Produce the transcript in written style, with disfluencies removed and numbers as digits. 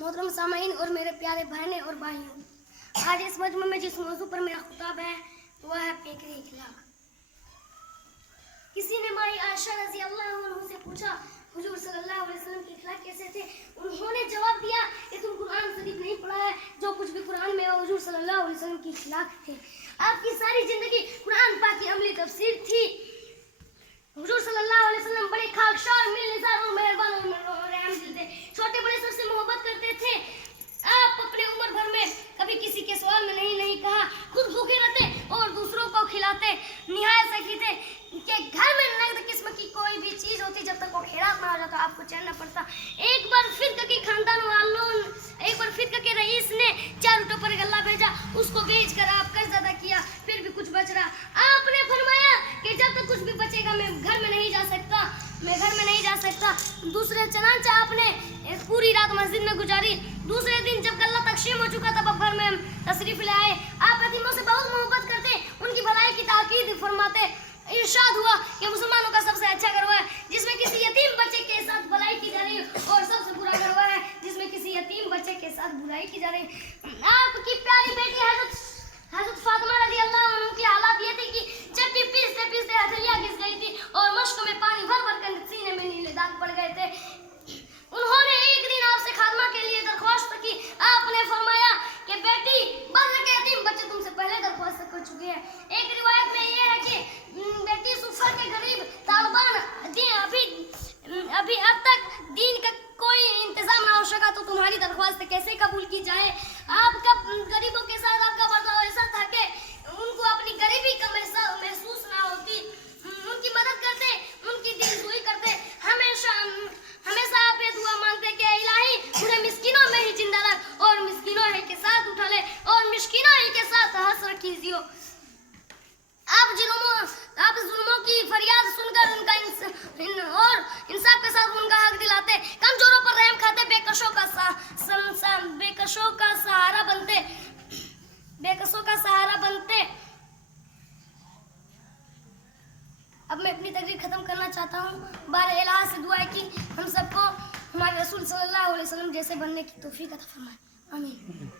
मोहतरम सामाईन और मेरे प्यारे बहनें और भाइयों, आज इस मजमे में जिस मौजू पर मेरा खुताब है वह है फिक्र इखलाक। किसी ने माई आयशा रज़ी अल्लाह अन्हा से पूछा, हुजूर सल्लल्लाहु अलैहि वसल्लम के इखलाक कैसे थे? उन्होंने जवाब दिया कि तुम कुरान शरीफ नहीं पढ़ा है, जो कुछ भी कुरान में हुजूर सल्लल्लाहु अलैहि वसल्लम के इखलाक थे। आपकी सारी जिंदगी कुरान पाक की अमली तफसीर थी। हुजूर सल्लल्लाहु अलैहि वसल्लम बड़े खाकशार, मिलनिसार और मेहरबान और रहम दिल थे। छोटे बड़े सबसे मोहब्बत करते थे। आप अपने उम्र भर में कभी किसी के सवाल में नहीं कहा, खुद भूखे रहते और दूसरों को खिलाते। निहायत सखी थे कि घर में नगद किस्म की कोई भी चीज होती, जब तक वो खैरात ना हो जाता आपको चैन न पड़ता। एक बार फिर के खानदान वालों, एक बार फिर के रईस ने 4 ऊँटों पर गल्ला भेजा, उसको बेच कर आप कर्ज अदा किया, फिर भी कुछ बच रहा। आपने फरमाया कि जब तक कुछ भी बचेगा मैं घर में नहीं जा सकता। दूसरे चनांचा आपने पूरी रात मस्जिद में गुजारी। दूसरे दिन जब गल्ला तकसीम हो चुका तब घर में तशरीफ ले आए। आप यतीमों से बहुत मोहब्बत करते, उनकी भलाई की ताकीद फरमाते। इरशाद हुआ कि मुसलमानों का सबसे अच्छा घर है जिसमें किसी यतीम बच्चे के साथ भलाई की जा रही है, और सबसे बुरा घर है जिसमें किसी यतीम बच्चे के साथ बुराई की जा रही है। आपकी प्यारी बेटी हज़रत फातिमा रज़ी अल्लाह अन्हा की हालत ये थी कि चट्टी पीसते पीसते हथेलियां घिस गई थी और मश्क में पानी भर भर कर सीने में नीले दाग पड़ गए थे। उन्होंने एक दिन आपसे खात्मा के लिए दरख्वास्त की। आपने फरमाया कि बेटी, बद्र के यतीम बच्चे तुमसे पहले दरख्वास्त कर चुके हैं। एक रिवायत में ये है कि बेटी, सुफर के गरीब तालिबान अभी अब तक दीन का कोई इंतजाम ना हो सका तो तुम्हारी दरख्वास्त कैसे कबूल की जाए? आपका गरीबों के साथ आपका बर्ताव ऐसा था कि उनको अपनी गरीबी का महसूस ना होती। उनकी मदद करते, उनकी दिलजोई करते। हमेशा आप ये दुआ मांगते कि इलाही मुझे मिस्किनों में ही जिंदा रख और मिस्किनों ही के साथ उठा ले और मिस्किनों ही के साथ हश्र कीजिए। आप जुल्मों की फरियाद सुनकर उनका इंसाफ के साथ उनका हक दिलाते। कमजोरों पर रहम खाते, बेकसों का सहारा बनते। अब मैं अपनी तकरीर खत्म करना चाहता हूँ। बारे इलाह से दुआ है कि हम सबको हमारे रसूल सल्लल्लाहु अलैहि वसल्लम जैसे बनने की तौफीक अता फरमाए। आमीन।